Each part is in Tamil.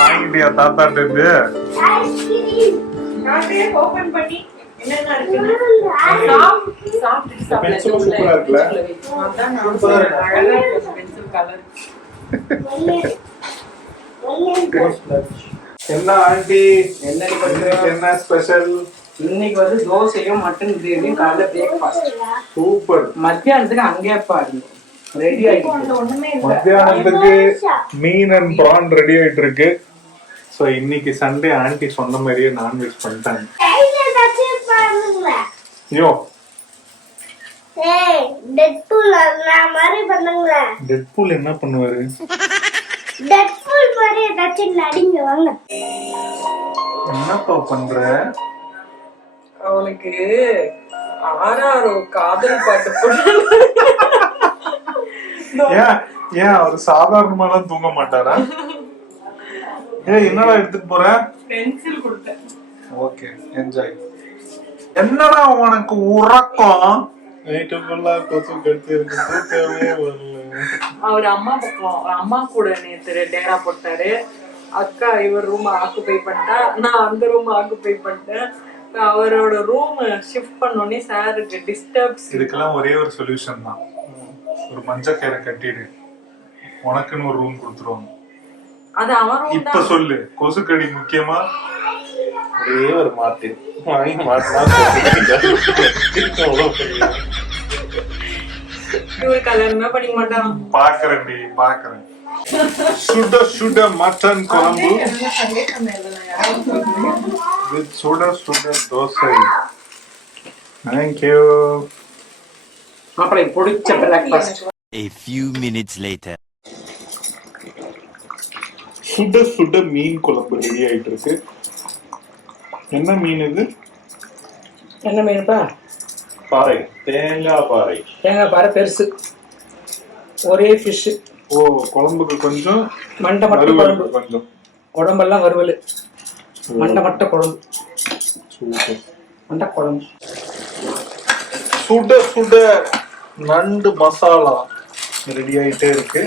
வாங்கிட்டியா தாத்தாட்டு இருந்து? என்ன ஆண்டி என்ன ஸ்பெஷல்? இன்னைக்கு வந்து தோசையும் மட்டன் கிரேவியும் காலைல பிரேக்ஃபாஸ்ட். சூப்பர். மத்தியானத்துக்கு அங்கேயே பாருங்க ரெடி ஆயிடுச்சு. மத்தியானத்துக்கு மீன் அண்ட் பிரான் ரெடி ஆயிட்டு இருக்கு. சோ இன்னைக்கு சண்டே ஆண்டி சொன்ன மாதிரியே நான்வெஜ் பண்ணிட்டாங்க. ஐயோ டெட்பூல் மாதிரி பண்ணுங்களே. டெட்பூல் என்ன பண்ணுவாரு? டெட்பூல் மாதிரி ஏதாச்சும் நடிங்க வாங்க. என்னப்பா பண்ற? அவனுக்கு ஆறாரோ காதல் பாட்டு போட்டு. ஏன் அவரு சாதாரணமாலாம் தூங்க மாட்டாரா? என்னடா எடுத்துட்டு போற? பென்சில் கொடுத்தேன். Okay enjoy. என்னடா உனக்கு உறக்கம்? நைட்டுக்குள்ள கொசு கட்டி இருக்கு, தூக்கமே வரல. அவர் அம்மா பக்கம் அம்மா கூட நேத்து டேரா போட்டாரு. அக்கா இவர் ரூம் ஆக்குபை பண்ணிட்டா, நான் அந்த ரூம் ஆக்குபை பண்ணிட்டேன். அவரோட ரூம் ஷிஃப்ட் பண்ணோடனே சாருக்கு டிஸ்டர்ப்ஸ். இதுக்கெல்லாம் ஒரே ஒரு சொல்யூஷன் தான். ஒரு மஞ்சக்கயிறை கட்டிடு, உனக்குன்னு ஒரு ரூம் கொடுத்துருவாங்க. அது அவன் இப்ப சொல்லு, கொசுக்கடி முக்கியமா? ஒரே ஒரு மாட்டு கல்யாணமே பண்ணிக்க மாட்டான். பாக்குறேன்டி பாக்குறேன். சுட சுட மட்டன் குழம்பு with சுட சுட தோசை. தேங்க்யூ. அப்புறம் பிடிச்ச breakfast. A few minutes later. சுட சுட மீன் குழம்பு ரெடி ஆயிட்டு இருக்கு. என்ன மீன் இது? என்ன மீன்ப்பா? பாறை, தேங்காய் பாறை. தேங்காய் பாறை பெருசு, ஒரே ஃபிஷ். ஓ, குழம்புக்கு கொஞ்சம் மண்டை மட்டும் குழம்பு, கொஞ்சம் உடம்பெல்லாம் வறுவல். மண்டை மட்டும் குழம்பு. சூப்பர். மண்டை குழம்பு. சுட சுட நண்டு மசாலா ரெடி ஆயிட்டே இருக்கு.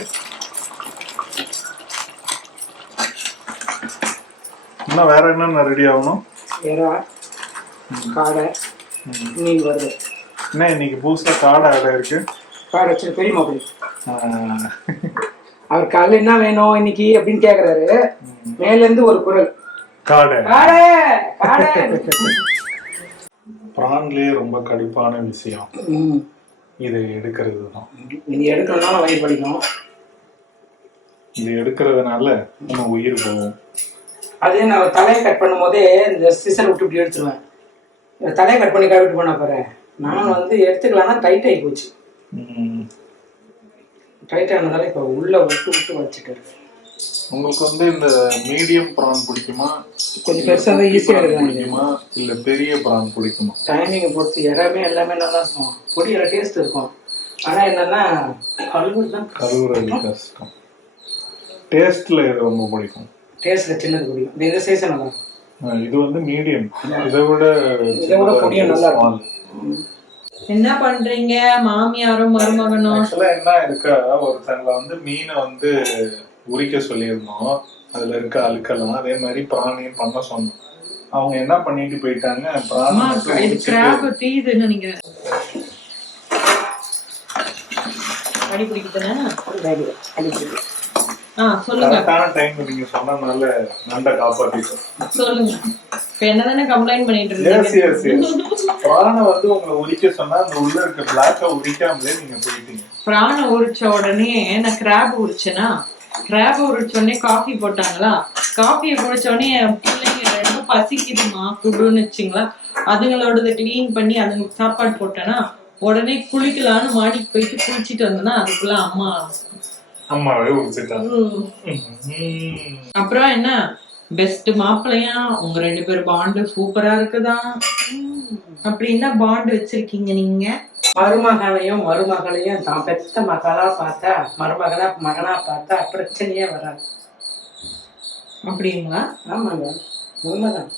இன்னும் வேற என்னென்ன ரெடி ஆகணும்? எறா, காடை, மீன் வருது. என்ன இன்னைக்கு புதுசா காடை வேலை இருக்கு? காடை வச்சு பெரிய மாப்பிள்ளை அவர் காலையில் என்ன வேணும் இன்னைக்கு அப்படின்னு கேக்குறாரு. மேல இருந்து ஒரு குரல், காடை காடை காடை. பிரான்லயே ரொம்ப கடுப்பான விஷயம் இது எடுக்கிறது தான். நீங்க எடுக்கிறதுனால வயிறு படிக்கும். இது எடுக்கிறதுனால நம்ம உயிர் போகும். அதே நான் தலையை கட் பண்ணும் போதே இந்த சிசர் விட்டு இப்படி எடுத்துருவேன். தலையை கட் பண்ணி கழுவிட்டு போனா பாரு, நான் வந்து எடுத்துக்கலாம்னா டைட் ஆகி போச்சு. டைட் ஆனதால இப்போ உள்ள விட்டு விட்டு வச்சுட்டு இருக்கேன். உங்களுக்கு வந்து இந்த மீடியம் பிரான் பிடிக்குமா, கொஞ்சம் பெருசாக தான் ஈஸியாக பிடிக்குமா, இல்ல பெரிய பிரான் பிடிக்குமா? டைமிங்கை பொறுத்து எல்லாமே எல்லாமே நல்லா இருக்கும். பொடியோட டேஸ்ட் இருக்கும். ஆனா என்னன்னா கழுவுறது கஷ்டம். டேஸ்ட்ல எது ரொம்ப பிடிக்கும்? டேஸ்ட்ல சின்னது பிடிக்கும். இந்த சைஸ் நல்லா. இது வந்து மீடியம், இதை விட பொடியும் நல்லா இருக்கும். என்ன பண்றீங்க மாமியாரும் மருமகனும்? ஆக்சுவலா என்ன இருக்கா, ஒருத்தங்களை வந்து மீனை வந்து உரிக்க சொல்லியிருந்தோம். அதுல இருக்க அழுக்கெல்லாம் அதே மாதிரி பிராணியும் பண்ண சொன்னோம். அவங்க என்ன பண்ணிட்டு போயிட்டாங்க, நீங்க சொன்னதுனால நண்டை காப்பாத்திட்டோம். சொல்லுங்க, என்னதானே கம்ப்ளைண்ட் பண்ணிட்டு இருக்கீங்க? பிராணை வந்து உங்களை உரிக்க சொன்னா அந்த உள்ள இருக்க பிளாக்க உரிக்காமலே நீங்க போயிட்டீங்க. பிராணை உரிச்ச உடனே நான் கிராப் உரிச்சேனா, கிராப் உரிச்ச உடனே காஃபி போட்டாங்களா, காஃபியை குடிச்ச உடனே பிள்ளைங்க ரெண்டும் பசிக்குதுமா குடுன்னு வச்சுங்களா, அதுங்களோடத கிளீன் பண்ணி அதுங்களுக்கு சாப்பாடு போட்டேன்னா உடனே குளிக்கலான்னு மாடிக்கு போயிட்டு குளிச்சுட்டு வந்தேன்னா அதுக்குள்ள அம்மாவே உரிச்சிட்டாங்க. அப்புறம் என்ன பெஸ்ட் மாப்பிள்ளையா உங்க ரெண்டு பேரும் பாண்டு சூப்பரா இருக்குதா அப்படின்னா பாண்டு வச்சிருக்கீங்க நீங்க. மருமகளையும் மருமகளையும் தான் பெத்த மகளா பார்த்தா, மருமகளா மகனா பார்த்தா பிரச்சனையே வராது. அப்படிங்களா? ஆமாங்க, உண்மைதான்.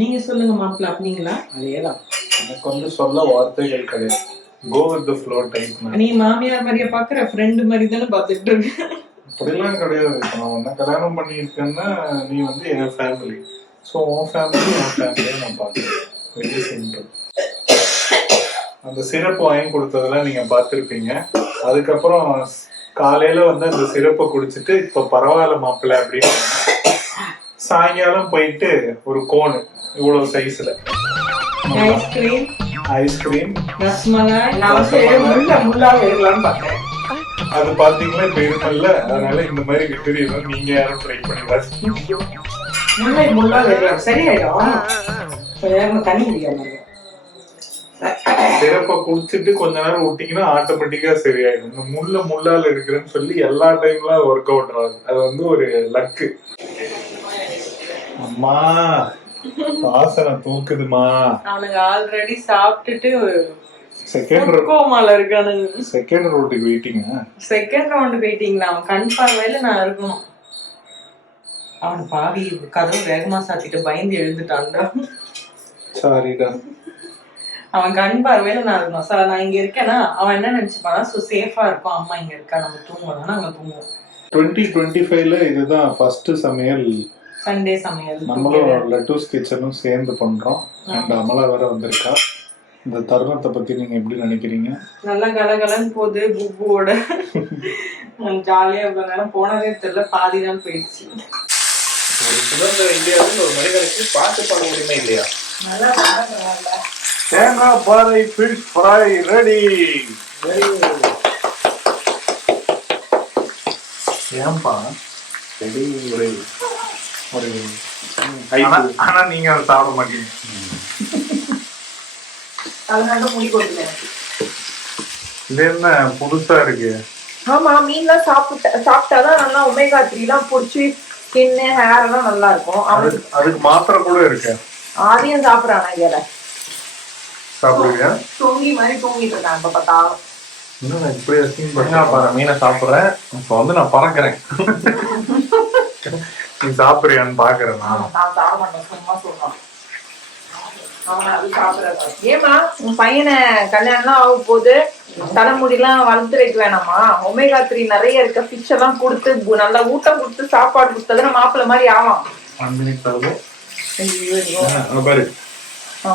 நீங்க சொல்லுங்க மாப்பிள்ள. அப்படிங்களா? அதேதான். எனக்கு வந்து சொல்ல வார்த்தைகள் கிடையாது. Go with the flow type. நீ மாமியார் மாதிரியே பாக்குற, ஃப்ரெண்டு மாதிரி தானே பாத்துட்டு இருக்க. அப்படிலாம் கிடையாது. இப்போ நான் உன்னை கல்யாணம் பண்ணியிருக்கேன்னா நீ வந்து என் ஃபேமிலி. ஸோ உன் ஃபேமிலி என் ஃபேமிலியை நான் பார்க்குறேன். Very simple. அந்த சிரப்பு வாங்கி கொடுத்ததெல்லாம் நீங்க பார்த்துருப்பீங்க. அதுக்கப்புறம் காலையில வந்து அந்த சிரப்பை குடிச்சிட்டு இப்ப பரவாயில்ல மாப்பிள்ள அப்படின்னு சாயங்காலம் போயிட்டு ஒரு கோனு இவ்வளவு சைஸ்ல ஐஸ்கிரீம், ஐஸ்கிரீம், ரஸ்மலாய். முள்ளாவே இருக்கலாம்னு பார்த்தேன். அது பாத்தீங்களா இப்ப இருக்குல்ல. அதனால இந்த மாதிரி விட்டுறீங்க. நீங்க யாரும் ட்ரை பண்ணிடாதீங்க. முள்ளாவே இருக்கலாம், சரியாயிடும். தண்ணி குடிக்காம இருக்கு. சிறப்பை குடிச்சிட்டு கொஞ்ச நேரம் விட்டீங்கன்னா ஆட்டோமேட்டிக்கா சரியாயிடும். இந்த முள்ளால இருக்கிறேன்னு சொல்லி எல்லா டைம்லாம் ஒர்க் அவுட் ஆகுது. அது வந்து ஒரு லக்கு. அம்மா வாசனை தூக்குதுமா. அவனுங்க ஆல்ரெடி சாப்பிட்டுட்டு செகண்ட் கோமால இருக்கானுங்க. செகண்ட் ரவுண்டுக்கு வெயிட்டிங். செகண்ட் ரவுண்ட் வெயிட்டிங்ல அவன் கண் பார்வையில நான் இருக்கணும். அவன் பாவி கதவு வேகமா சாத்திட்டு பயந்து எழுந்துட்டான்டா. சாரிடா. அவன் கண் பார்வையில நான் இருக்கணும். சார் நான் இங்க இருக்கேன்னா அவன் என்ன நினைச்சுப்பானா, ஸோ சேஃபா இருக்கும், அம்மா இங்க இருக்கா, நம்ம தூங்குவோம், நாங்க தூங்குவோம். 2025ல இதுதான் ஃபர்ஸ்ட் சமையல். சண்டே சமையல். நம்மளும் லட்டூஸ் கிச்சனும் சேர்ந்து பண்றோம். அண்ட் அமலா வேற வந்திருக்கா. இந்த தருணத்தை பத்தி நீங்க எப்படி நினைக்கிறீங்க? நல்லா கலகலன்னு போகுது. புப்புவோட ஜாலியா இவ்வளவு நேரம் போனதே தெரியல, பாதி நாள் போயிடுச்சு. ஒரு சுதந்திர இந்தியாவில் ஒரு மனிதனுக்கு பாட்டு பாட உரிமை இல்லையா? நல்லா பாடுறாங்க. தேங்காய் பாறை ஃபிஷ் ஃப்ரை ரெடி. ஏன்பா ரெடி? ஒரு ஆனா நீங்க அதை சாப்பிட மாட்டீங்க. அதனால முடி கொடுக்கல. இது என்ன புதுசா இருக்கு? ஆமா, மீன்லாம் சாப்பிட்டாதான் நல்லா ஒமேகா 3 எல்லாம் புடிச்சு ஸ்கின் ஹேர் எல்லாம் நல்லா இருக்கும். அதுக்கு மாத்திரை கூட இருக்கு. ஆதியம் சாப்பிடறானா இலை சாப்பிடுங்க. தூங்கி மாதிரி தூங்கிட்டு இருக்கான் இப்ப பார்த்தா. இன்னும் நான் இப்படி அசிங்க பண்ணா பாரு. மீனை சாப்பிடுறேன். இப்ப வந்து நான் பறக்கிறேன். நீ சாப்பிடுறியான்னு பாக்குறேன். நான் சாப்பிட மாட்டேன், சும்மா சொல்றான். ஏமா உன் பையனை கல்யாணம் ஆக போது தலைமுடிலாம் வளர்த்து வைக்க வேணாமா? ஒமேகா 3 நிறைய இருக்க ஃபிஷ் எல்லாம் கொடுத்து நல்லா ஊட்டம் கொடுத்து சாப்பாடு கொடுத்ததுன்னா மாப்பிள்ள மாதிரி ஆவான்.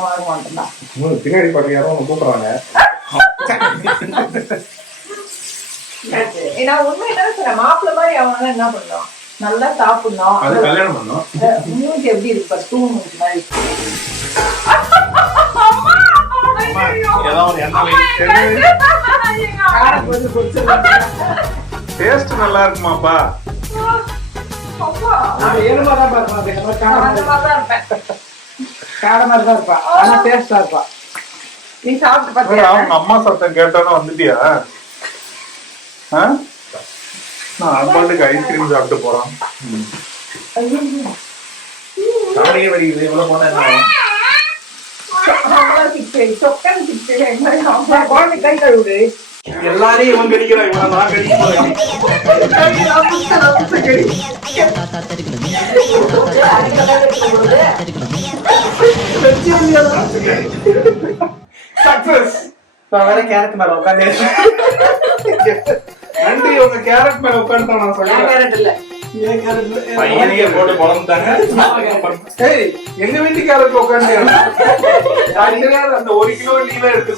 பாரு மாட்டேன்டா. பின்னாடி பாட்டு யாரும் கூப்பிடுறாங்க. ஏன்னா உண்மை என்ன சொல்ற, மாப்பிள்ள மாதிரி அவன் என்ன பண்ணுவான், நல்லா சாப்பிடணும். கல்யாணம் பண்ணோம். மூஞ்சி எப்படி இருக்கு, தூண் மூஞ்சி மாதிரி. டேஸ்ட் நல்லா இருக்குமாப்பா? நீ சாப்பிட்டு அவங்க அம்மா சத்தம் கேட்டாலும் வந்துட்டியா? நான் அம்மாட்டுக்கு ஐஸ்கிரீம் சாப்பிட்டு போறான். கை கழுவுடு. எல்லாரையும் இவன் கடிக்கிறான். இவன் நான் கடிக்கிறேன். சக்சஸ். நான் வேற கேரட் மேல உட்காந்து நன்றி. உங்க கேரட் மேல உட்காந்துட்டான். நான் சொல்றேன் கேரட் இல்ல, பையனையே போட்டு குழம்புட்டாங்க. எங்க வீட்டு கேரட் உட்காந்து அந்த 1 கிலோ நீல எடுத்து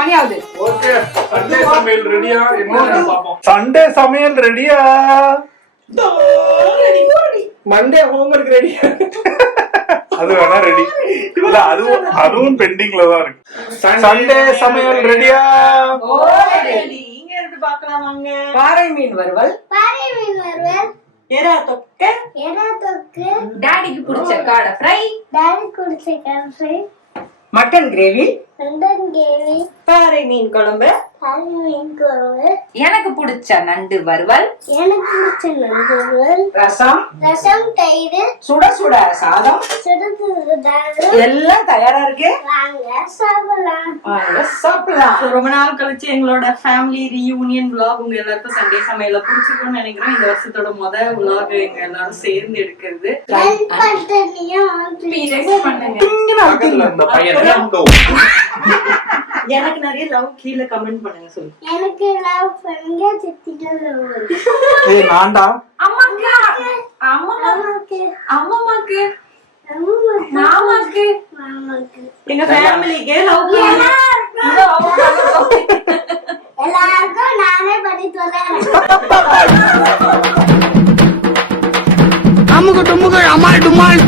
மணி ஆகுது. சண்டே சமையல் ரெடியா? என்ன பாப்போம். சண்டே சமையல் ரெடியா? Monday homework ready. அது வேணா ரெடி இல்ல, அதுவும் பெண்டிங்ல தான் இருக்கு. சண்டே சமையல் ரெடியா? நீங்க எடுத்து பார்க்கலாம் வாங்க. பாறை மீன் வறுவல், பாறை மீன் வறுவல், எறா தொக்க, எறா தொக்கு, டாடிக்கு பிடிச்ச காடை ஃப்ரை, டாடி குடிச்ச coffee, mutton gravy, mutton gravy, பாறை மீன் குழம்பு, கறி மீன் குழம்பு, எனக்கு பிடிச்ச நண்டு வறுவல், எனக்கு பிடிச்ச நண்பர்கள், ரசம், ரசம், தயிர், சுட சுட சாதம் சுடுதாறு. எல்லாம் தயாரா இருக்கு. வாங்க சாப்பிடலாம். வாங்க சாப்பிடலாம். So, ரொம்ப நாள் கழிச்சு எங்களோட ஃபேமிலி ரீயூனியன் vlog உங்க எல்லாருக்கும் சண்டே சமையல பிடிச்சிருக்கும்னு நினைக்கிறேன். இந்த வருஷத்தோட vlog எங்க எல்லாரும் சேர்ந்து எடுக்கிறது. லைக் பட்டனையும் Press பண்ணுங்க. பக்கத்துல இருந்த பையனை அங்க எனக்கு நிறைய லவ் கீழே கமெண்ட் பண்ணுங்க சொல்லு. எனக்கு லவ் பண்ணுங்க, சித்திக்கு லவ். ஏய் நான்டா அம்மாக்கு, அம்மாக்கு, அம்மாக்கு, அம்மாக்கு, மாமாக்கு. மாமாக்கு, எங்க ஃபேமிலிக்கே லவ் பண்ணுங்க. எல்லாருக்கும் நானே பண்ணி தரேன். அமுகு டுமுகள் அமால் டுமால்